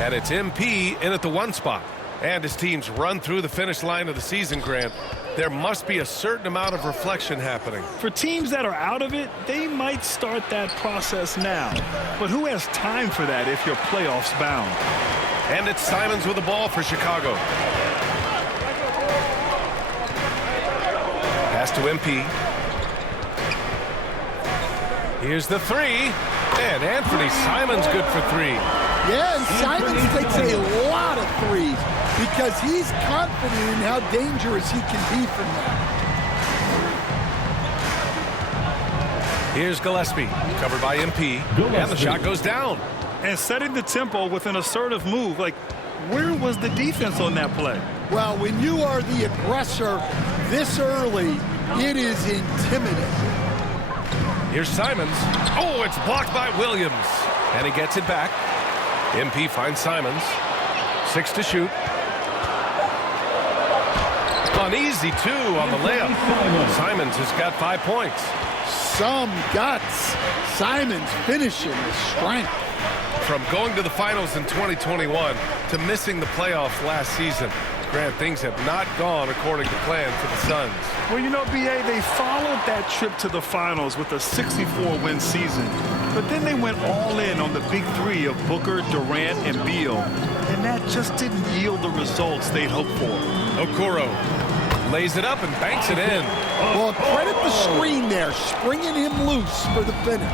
And it's MP in at the 1 spot. And his team's run through the finish line of the season, Grant. There must be a certain amount of reflection happening. For teams that are out of it, they might start that process now. But who has time for that if you're playoffs bound? And it's Simons with the ball for Chicago. Pass to MP. Here's the 3. And Anthony Simons good for 3. Yeah, and Simons takes a lot of threes because he's confident in how dangerous he can be from that. Here's Gillespie, covered by MP, and the shot goes down. And setting the tempo with an assertive move. Like, where was the defense on that play? Well, when you are the aggressor this early, it is intimidating. Here's Simons. Oh, it's blocked by Williams. And he gets it back. MP finds Simons. 6 to shoot. An easy 2 on the layup. Simons has got 5 points. Some guts. Simons finishing with strength. From going to the finals in 2021 to missing the playoffs last season, Grant, things have not gone according to plan for the Suns. Well, you know, B.A., they followed that trip to the finals with a 64-win season. But then they went all in on the big 3 of Booker, Durant, and Beal. And that just didn't yield the results they'd hoped for. Okoro lays it up and banks it in. Well, credit the screen there, springing him loose for the finish.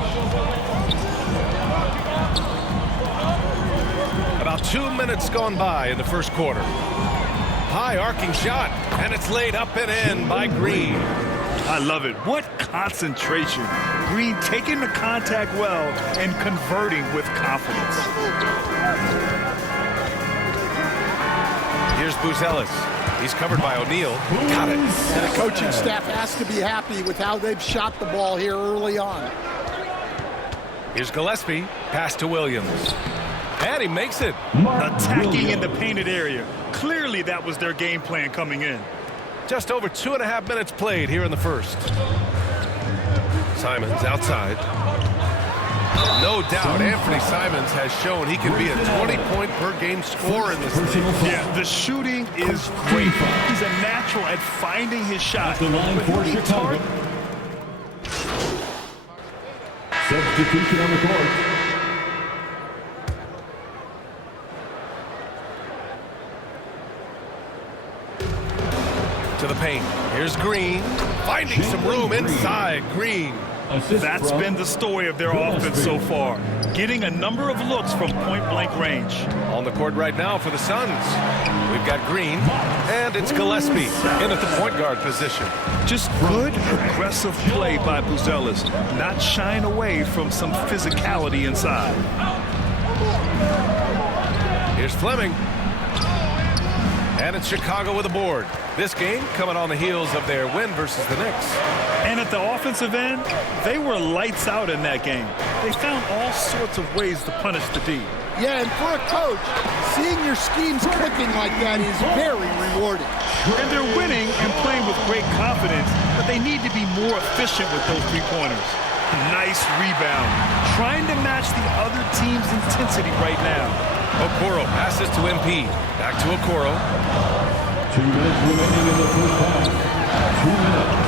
About 2 minutes gone by in the first quarter. High arcing shot, and it's laid up and in by Green. I love it. What concentration. Green taking the contact well and converting with confidence. Here's Buzelis. He's covered by O'Neal. Got it. And the coaching staff has to be happy with how they've shot the ball here early on. Here's Gillespie. Pass to Williams. And he makes it. Attacking in the painted area. Clearly that was their game plan coming in. Just over 2.5 minutes played here in the first. Simons outside. No doubt Anthony Simons has shown he can be a 20-point-per-game scorer in this league. Yeah, the shooting is great. He's a natural at finding his shot. The line for Chicago. Substitution on the court. To the paint. Here's Green. Finding some room inside. Green. That's been the story of their offense so far. Getting a number of looks from point-blank range. On the court right now for the Suns. We've got Green. And it's Gillespie in at the point guard position. Just good, aggressive play by Buzelis. Not shying away from some physicality inside. Here's Fleming. And it's Chicago with a board. This game coming on the heels of their win versus the Knicks. And at the offensive end, they were lights out in that game. They found all sorts of ways to punish the D. Yeah, and for a coach, seeing your schemes clicking like that is very rewarding. And they're winning and playing with great confidence, but they need to be more efficient with those three-pointers. Nice rebound. Trying to match the other team's intensity right now. Okoro passes to MP. Back to Okoro. 2 minutes remaining in the first half. 2 minutes.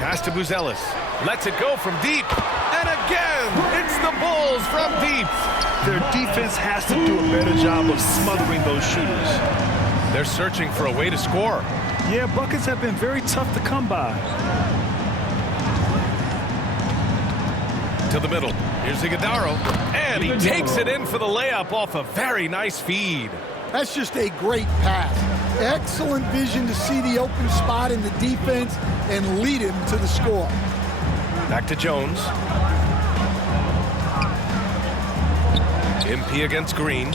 Pass to Buzelis. Lets it go from deep. And again, it's the Bulls from deep. Their defense has to do a better job of smothering those shooters. They're searching for a way to score. Yeah, buckets have been very tough to come by. To the middle. Here's Iguodaro. And he takes it in for the layup off a very nice feed. That's just a great pass. Excellent vision to see the open spot in the defense and lead him to the score. Back to Jones. MP against Green.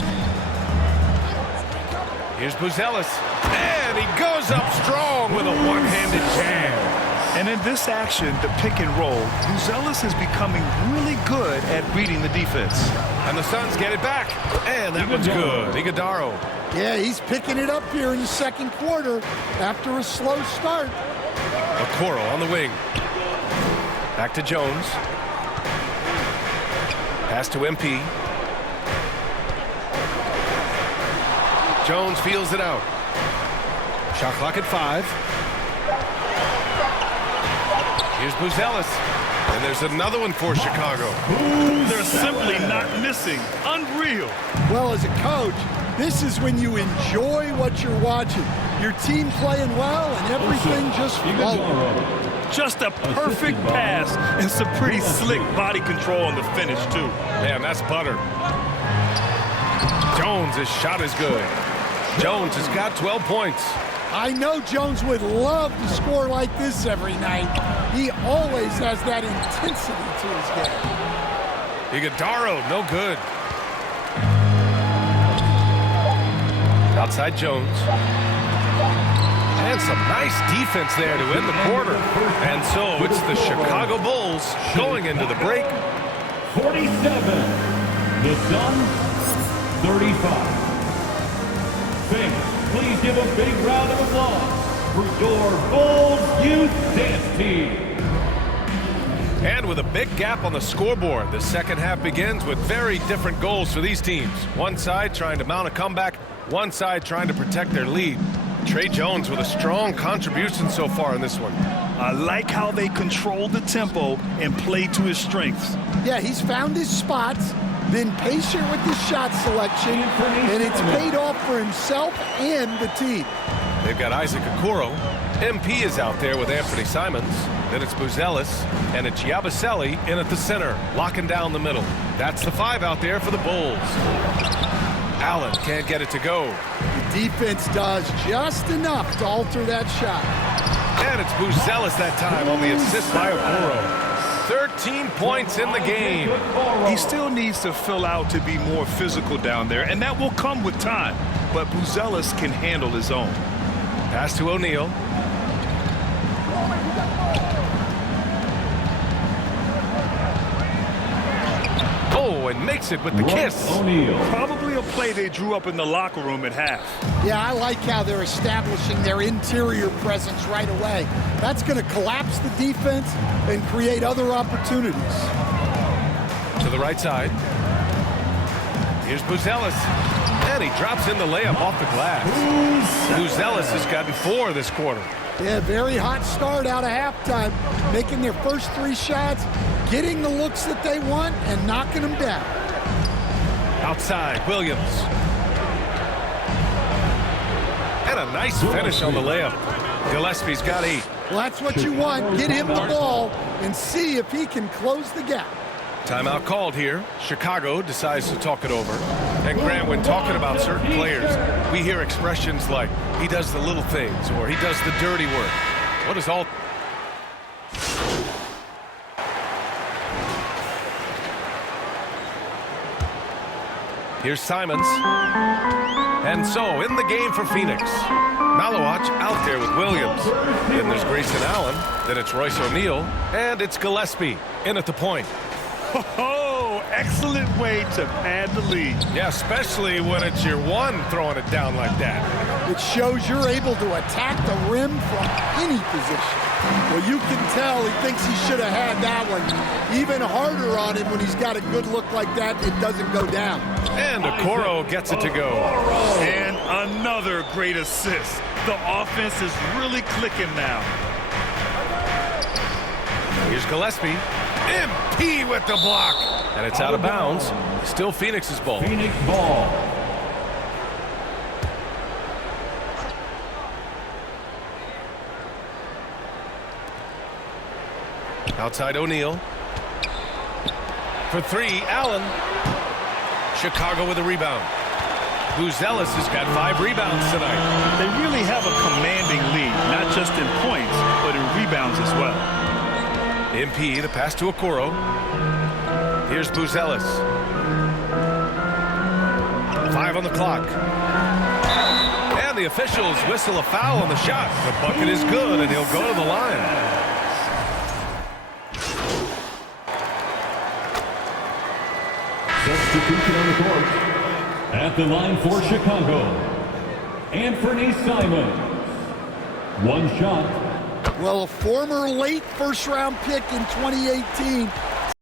Here's Buzelis. And he goes up strong with a one-handed jam. And in this action, the pick and roll, Buzelis is becoming really good at reading the defense. And the Suns get it back. And that one's good. Iguodaro. Yeah, he's picking it up here in the second quarter after a slow start. Okoro on the wing. Back to Jones. Pass to MP. Jones feels it out. Shot clock at 5. Here's Buzelis. And there's another one for Chicago. They're simply not missing. Unreal. Well, as a coach, this is when you enjoy what you're watching. Your team playing well and everything just flowing. Just a perfect pass and some pretty slick body control on the finish, too. Man, that's butter. Jones' shot is good. Jones has got 12 points. I know Jones would love to score like this every night. He always has that intensity to his game. Iguodaro, no good. Outside Jones. And some nice defense there to end the quarter. And so it's the Chicago Bulls going into the break. 47. The Suns, 35. Fans, please give a big round of applause for your Bulls Youth Dance Team. And with a big gap on the scoreboard, the second half begins with very different goals for these teams. One side trying to mount a comeback, one side trying to protect their lead. Trey Jones with a strong contribution so far in this one. I like how they control the tempo and play to his strengths. Yeah, he's found his spots, been patient with his shot selection, and it's paid off for himself and the team. They've got Isaac Okoro. MP is out there with Anthony Simons. Then it's Buzelis, and it's Yabusele in at the center, locking down the middle. That's the 5 out there for the Bulls. Allen can't get it to go. The defense does just enough to alter that shot. And it's Buzelis that time on the assist by Okoro. 13 points in the game. He still needs to fill out to be more physical down there, and that will come with time. But Buzelis can handle his own. Pass to O'Neal. Oh, and makes it with the kiss. Probably a play they drew up in the locker room at half. Yeah, I like how they're establishing their interior presence right away. That's going to collapse the defense and create other opportunities. To the right side. Here's Buzelis. And he drops in the layup off the glass. Buzelis has gotten 4 this quarter. Yeah, very hot start out of halftime, making their first 3 shots, getting the looks that they want, and knocking them down. Outside, Williams. And a nice finish on the layup. Gillespie's got 8. Well, that's what you want. Get him the ball and see if he can close the gap. Timeout called here. Chicago decides to talk it over. And Grant, when talking about certain players, we hear expressions like, he does the little things, or he does the dirty work. What is all... Here's Simons. And so, in the game for Phoenix. Malawach out there with Williams. Then there's Grayson Allen. Then it's Royce O'Neal. And it's Gillespie in at the point. Oh, excellent way to pad the lead. Yeah, especially when it's your one throwing it down like that. It shows you're able to attack the rim from any position. Well, you can tell he thinks he should have had that one. Even harder on him when he's got a good look like that, it doesn't go down. And Okoro gets it to go. And another great assist. The offense is really clicking now. Here's Gillespie. MP with the block. And it's out of bounds. Still Phoenix's ball. Phoenix ball. Outside O'Neal. For 3, Allen. Chicago with a rebound. Buzelis has got 5 rebounds tonight. They really have a commanding lead, not just in points, but in rebounds as well. MP, the pass to Okoro. Here's Buzelis. 5 on the clock. And the officials whistle a foul on the shot. The bucket is good, and he'll go to the line. Substitution on the court. At the line for Chicago, Anthony Simons. 1 shot. Well, a former late first-round pick in 2018